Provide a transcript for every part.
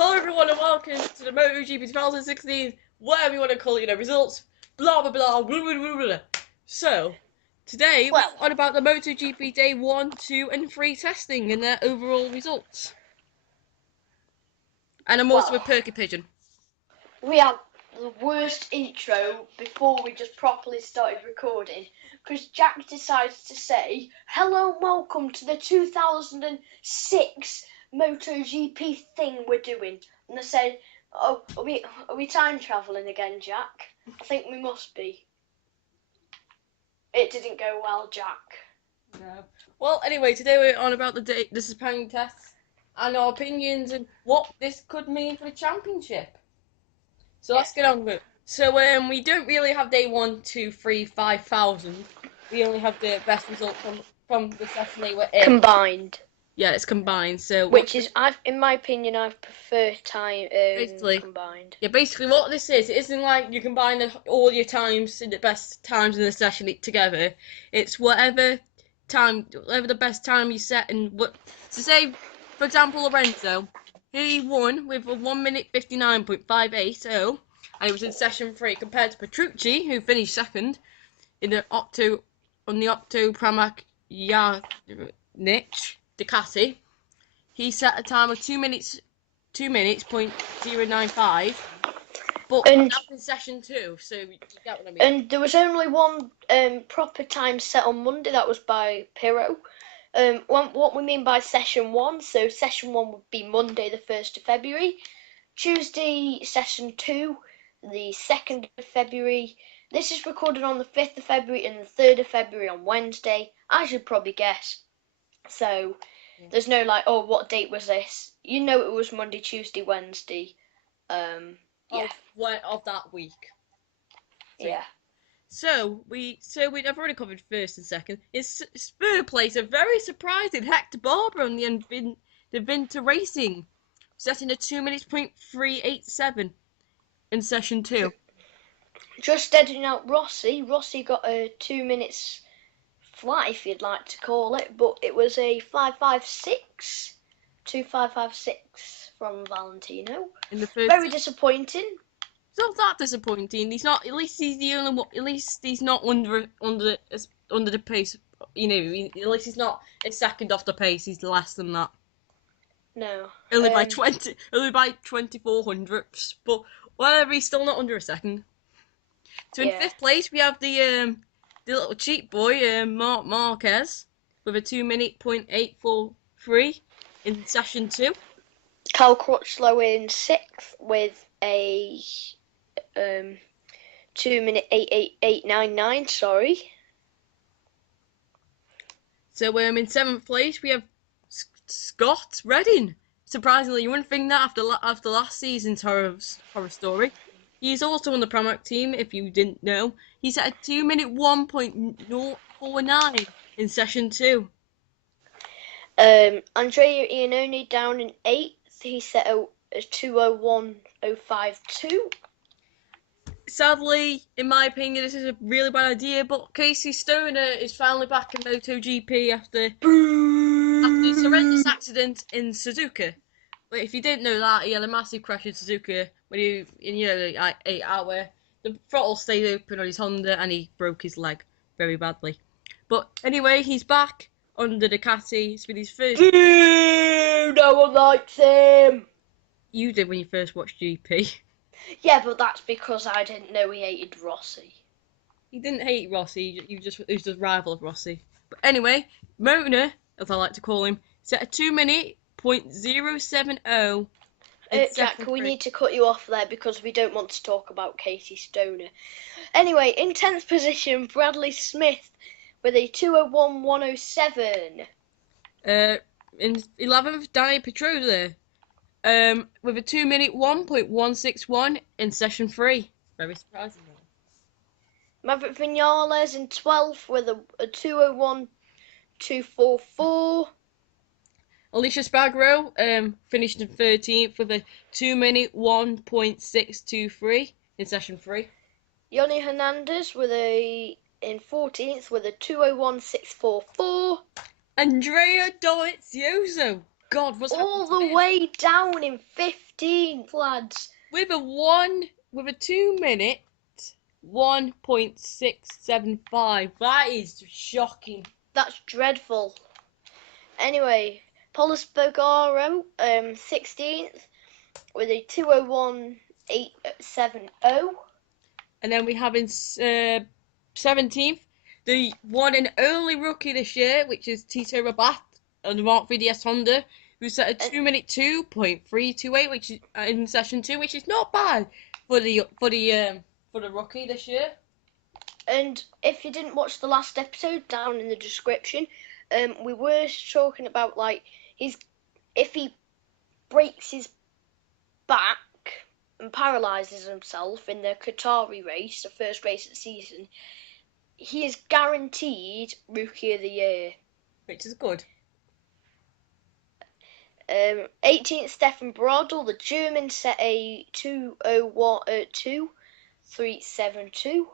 Hello everyone and welcome to the MotoGP 2016, whatever you want to call it, results, blah blah blah, blah blah blah blah. So, today Well, we're on about the MotoGP Day 1, 2 and 3 testing and their overall results. And I'm also a perky pigeon. we had the worst intro before we just properly started recording because Jack decided to say, "Hello and welcome to the 2006 MotoGP thing we're doing." And I said, "Oh, are we time travelling again, Jack? I think we must be." It didn't go well, Jack. No. Well, anyway, today we're on about the Sepang Tests and our opinions and what this could mean for the championship. So let's get on with it. So we don't really have day 1, 2, 3, 5,000. We only have the best result from the session they were in. Combined. Yeah, it's combined. So which is, in my opinion, I prefer time combined. Yeah, basically what this is, it isn't like you combine all your times in the best times in the session together. It's whatever the best time you set and what. So say, for example, Lorenzo, he won with a 1 minute 59.580, and it was in session 3 compared to Petrucci, who finished second in the Octo Pramac Yarnic Ducati. He set a time of 2 minutes 0.095, but that's in session 2, so you get what I mean. And there was only one proper time set on Monday, that was by Pirro. What we mean by session 1, so session 1 would be Monday the 1st of February, Tuesday session 2, the 2nd of February. This is recorded on the 5th of February and the 3rd of February on Wednesday, I should probably guess. So there's no like, oh, what date was this? You know it was Monday, Tuesday, Wednesday. Of that week. Yeah. So I've already covered first and second. It's third place, a very surprising Hector Barber on the Vinta Racing, setting a 2 minutes 387 in session 2. Just editing out Rossi. Rossi got a 2 minutes flat, if you'd like to call it, but it was a 5.56, 2.556 from Valentino. In the first, very disappointing. It's not that disappointing. He's not. At least he's the only one. At least he's not under the pace. You know, at least he's not a second off the pace. He's less than that. No. Only by 24 hundredths. But whatever, he's still not under a second. So in fifth place we have the little cheap boy, Marc Marquez, with a 2 minute 0.843 in session 2. Cal Crutchlow in 6th with a 2 minute 8.899. Sorry. So in 7th place we have Scott Redding. Surprisingly, you wouldn't think that after last season's horror story. He's also on the Pramac team, if you didn't know. He's at a 2 minute 1.049 in session 2. Andrea Iannone down in 8th. He set a 2:01.052. Sadly, in my opinion, this is a really bad idea, but Casey Stoner is finally back in MotoGP after his horrendous accident in Suzuka. But if you didn't know that, he had a massive crash in Suzuka when he, like 8 hour. The throttle stayed open on his Honda and he broke his leg very badly. But anyway, he's back on the Ducati. It's been his first. No one likes him. You did when you first watched GP. Yeah, but that's because I didn't know he hated Rossi. He didn't hate Rossi. He was just a rival of Rossi. But anyway, Mona, as I like to call him, set a 2 minute 0.070. Jack, we need to cut you off there because we don't want to talk about Casey Stoner. Anyway, in 10th position, Bradley Smith with a 2:01.107. In 11th, Danny Pedrosa, with a 2 minute 1.161 in session 3. Very surprising. Maverick Vinales in 12th with a 2:01.244. Alicia Spargaro finished in 13th with a 2 minute 1.623 in session 3. Yoni Hernandez in 14th with a 2:01.644. Andrea Dovizioso, God, what's all the way down in 15th 15th, lads. With a 2 minute 1.675. That is shocking. That's dreadful. Anyway, Polo Espargaro, 16th with a 2:01.870. And then we have in 17th, the one and only rookie this year, which is Tito Rabat on the Mark VDS Honda, who set a 2-minute 2.328, which is in session 2, which is not bad for the rookie this year. And if you didn't watch the last episode, down in the description, we were talking about like if he breaks his back and paralyzes himself in the Qatari race, the first race of the season, he is guaranteed Rookie of the Year. Which is good. 18th, Stefan Brodel, the German, set a 2:01.2.372.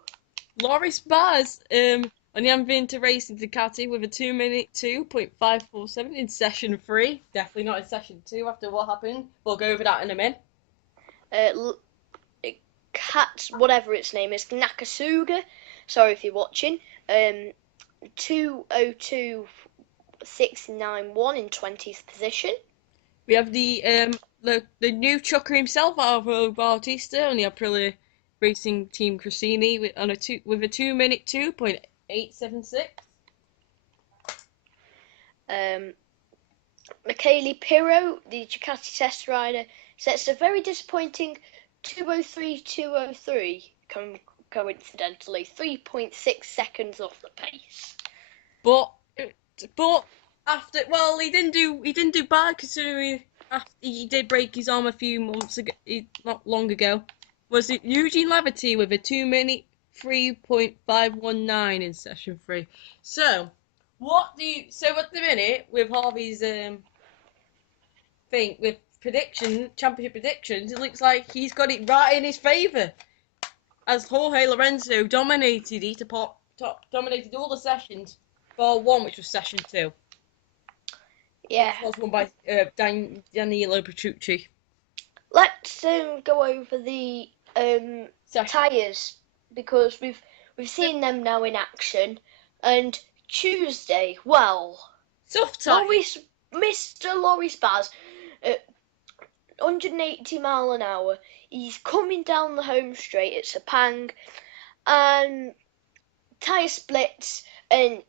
Loris Baz on the Amvinta Racing Ducati with a 2-minute 2.547 in session 3. Definitely not in session 2 after what happened. We'll go over that in a minute. Whatever its name is, Nakasuga, sorry if you're watching, 2:02.691 in 20th position. We have the new chucker himself, Alvaro Bautista, on the Aprilia Racing Team Cressini with a 2-minute 2.876. Michele Pirro, the Ducati test rider, sets a very disappointing 2:03.203. Coincidentally, 3.6 seconds off the pace. But after, well, he didn't do bad considering after he did break his arm a few months ago, not long ago. Was it Eugene Lavity with a 2-minute 3.519 in session 3? So at the minute with Harvey's thing with championship predictions, it looks like he's got it right in his favour. As Jorge Lorenzo dominated dominated all the sessions, bar one, which was session 2. Yeah. Which was won by Danilo Petrucci. Let's go over the tyres, because we've seen them now in action. And Tuesday, well, soft tyres. Mr. Loris Baz, 180 mile an hour. He's coming down the home straight at Sepang, and tyre splits, and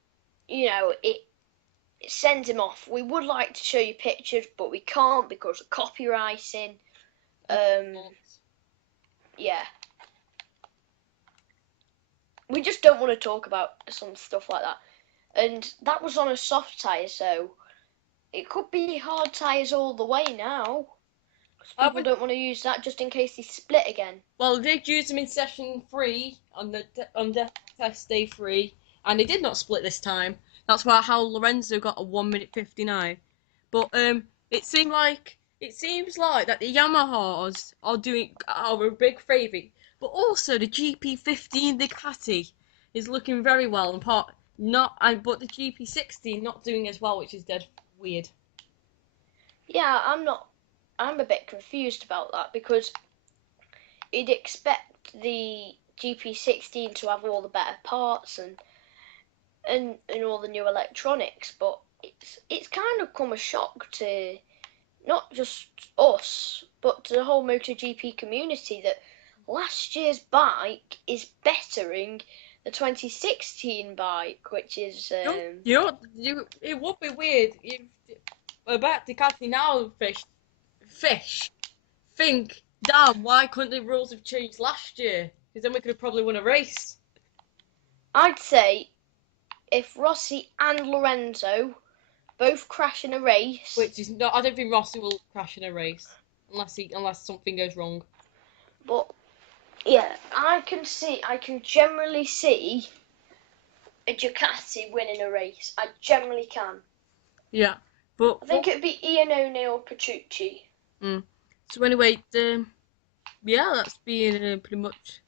it sends him off. We would like to show you pictures, but we can't because of copywriting. Yeah. We just don't want to talk about some stuff like that. And that was on a soft tyre, so it could be hard tyres all the way now. People don't want to use that just in case they split again. Well, they did use them in session 3 on the test day 3, and they did not split this time. That's how Lorenzo got a 1-minute 59. But it seems like that the Yamahas are a big favourite, but also the GP15 Ducati is looking very well. But the GP16 not doing as well, which is dead weird. Yeah, I'm a bit confused about that, because you'd expect the GP16 to have all the better parts and all the new electronics, but it's kind of come a shock to not just us, but to the whole MotoGP community that last year's bike is bettering the 2016 bike, which is it would be weird if about Ducati now think, damn, why couldn't the rules have changed last year? Because then we could have probably won a race. I'd say if Rossi and Lorenzo both crash in a race, which is not, I don't think Rossi will crash in a race unless something goes wrong. But yeah, I can generally see a Ducati winning a race. I generally can. Yeah, but I think it'd be Iannone or Petrucci. So anyway, that's been pretty much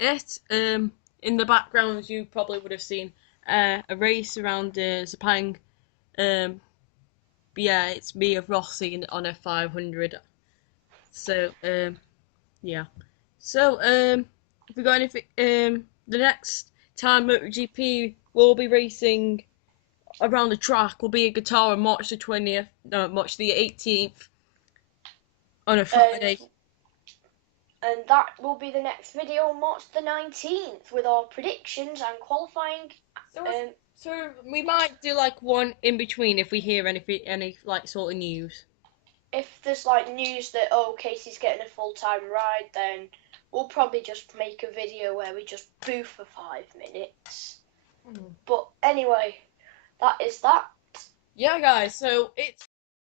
it. In the background, you probably would have seen a race around Sepang. Yeah, it's me of Rossi on a 500. So yeah. So if we got anything, the next time MotoGP will be racing around the track will be in Qatar on March the 20th, no, March the 18th on a And Friday. and that will be the next video on March the 19th with our predictions and qualifying. So, Um, so we might do like one in between if we hear any like sort of news. if there's like news that Casey's getting a full-time ride, then we'll probably just make a video where we just boo for 5 minutes. But anyway, that is that. Yeah, guys. So it's